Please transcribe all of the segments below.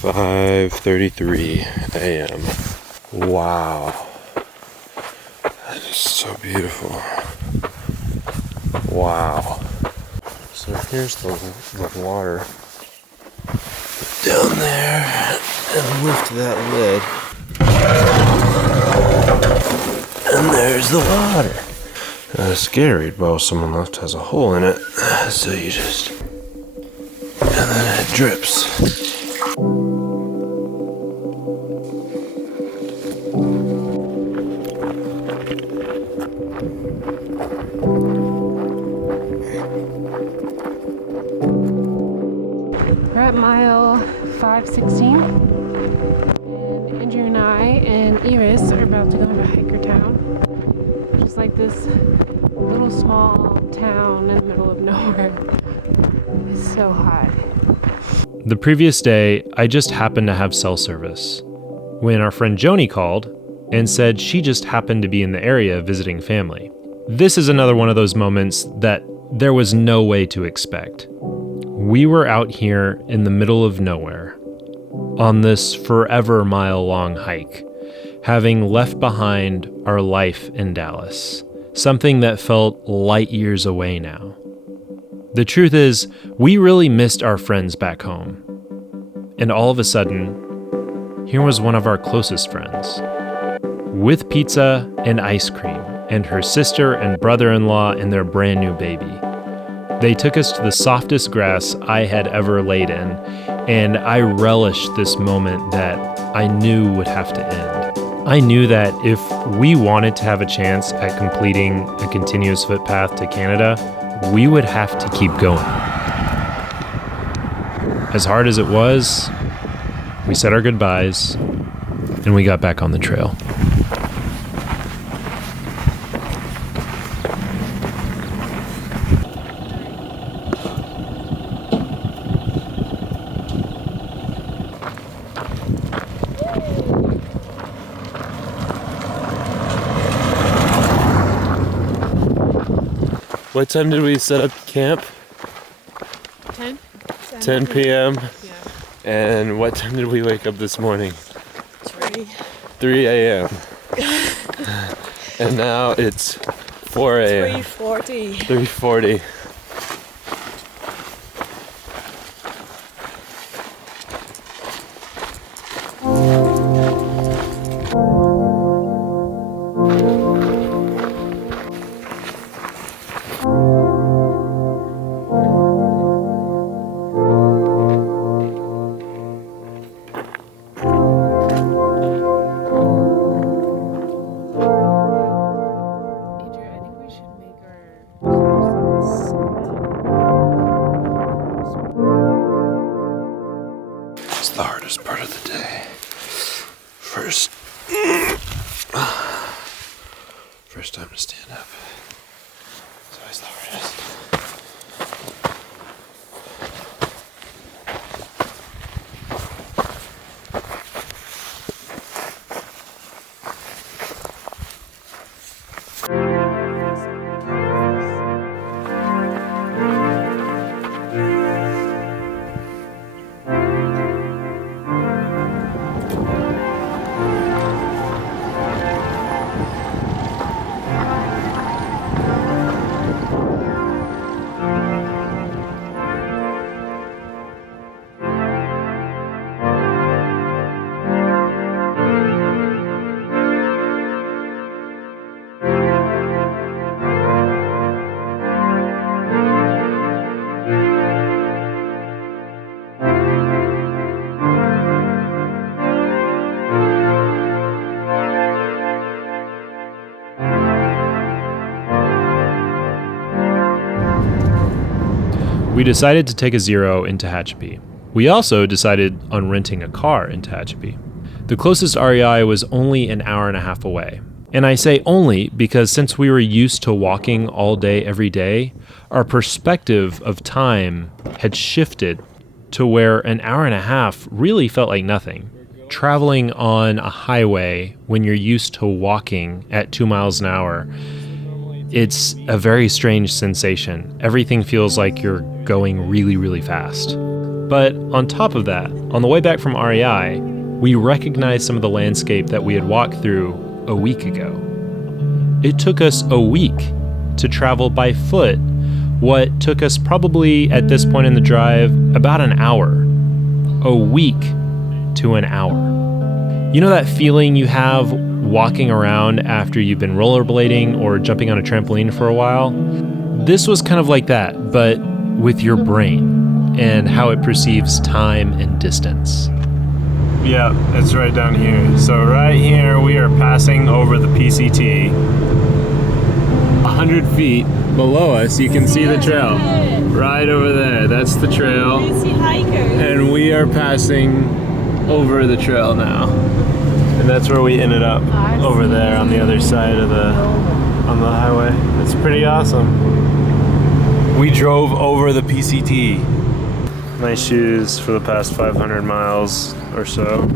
5:33 a.m. Wow. That is so beautiful. Wow. So here's the water down there, and lift that lid. And there's the water. Scary, well, someone left has a hole in it, so you just, and then it drips. We're at mile 516, and Andrew and I and Iris are about to go into Hiker Town, which is like this little small town in the middle of nowhere. It's so hot. The previous day, I just happened to have cell service when our friend Joni called and said she just happened to be in the area visiting family. This is another one of those moments that there was no way to expect. We were out here in the middle of nowhere on this forever mile-long hike, having left behind our life in Dallas, something that felt light years away now. The truth is, we really missed our friends back home. And all of a sudden, here was one of our closest friends, with pizza and ice cream, and her sister and brother-in-law and their brand new baby. They took us to the softest grass I had ever laid in, and I relished this moment that I knew would have to end. I knew that if we wanted to have a chance at completing a continuous footpath to Canada, we would have to keep going. As hard as it was, we said our goodbyes, and we got back on the trail. What time did we set up camp? 10 p.m. Yeah. And what time did we wake up this morning? 3 a.m. And now it's 4 a.m. 3:40. It's the hardest part of the day. First time to stand up. It's always the hardest. We decided to take a Zero into Tehachapi. We also decided on renting a car in Tehachapi. The closest REI was only an hour and a half away. And I say only because since we were used to walking all day every day, our perspective of time had shifted to where an hour and a half really felt like nothing. Traveling on a highway when you're used to walking at 2 miles an hour, it's a very strange sensation. Everything feels like you're going really, really fast. But on top of that, on the way back from REI, we recognized some of the landscape that we had walked through a week ago. It took us a week to travel by foot what took us probably at this point in the drive about an hour. A week to an hour. You know that feeling you have walking around after you've been rollerblading or jumping on a trampoline for a while? This was kind of like that, but with your brain and how it perceives time and distance. Yeah, it's right down here. So right here we are passing over the PCT. 100 feet below us, you can see the trail. Right over there, that's the trail. And we are passing over the trail now. And that's where we ended up, over there on the other side of the highway. It's pretty awesome. We drove over the PCT. My shoes for the past 500 miles or so.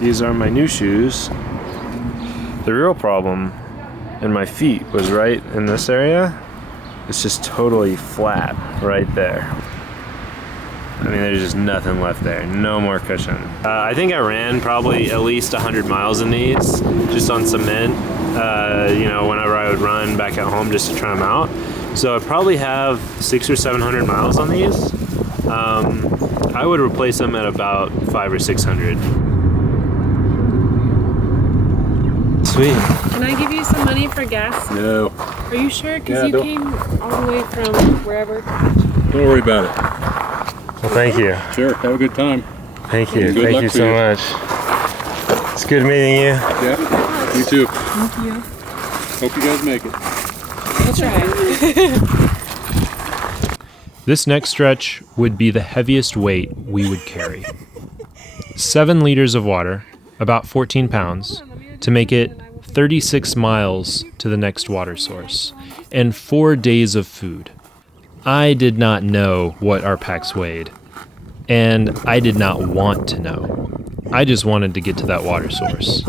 These are my new shoes. The real problem in my feet was right in this area. It's just totally flat right there. I mean, there's just nothing left there. No more cushion. I think I ran probably at least 100 miles in these, just on cement, whenever I would run back at home just to try them out. So I probably have 600 or 700 miles on these. I would replace them at about 500 or 600. Sweet. Can I give you some money for gas? No. Are you sure? Because you came all the way from wherever. Don't worry about it. Well, thank you. Sure. Have a good time. Thank you. Good Thank luck you to so you. much. It's good meeting you. Yeah. You too. Thank you. Hope you guys make it. We'll try. This next stretch would be the heaviest weight we would carry. 7 liters of water, about 14 pounds, to make it 36 miles to the next water source, and 4 days of food. I did not know what our packs weighed, and I did not want to know. I just wanted to get to that water source.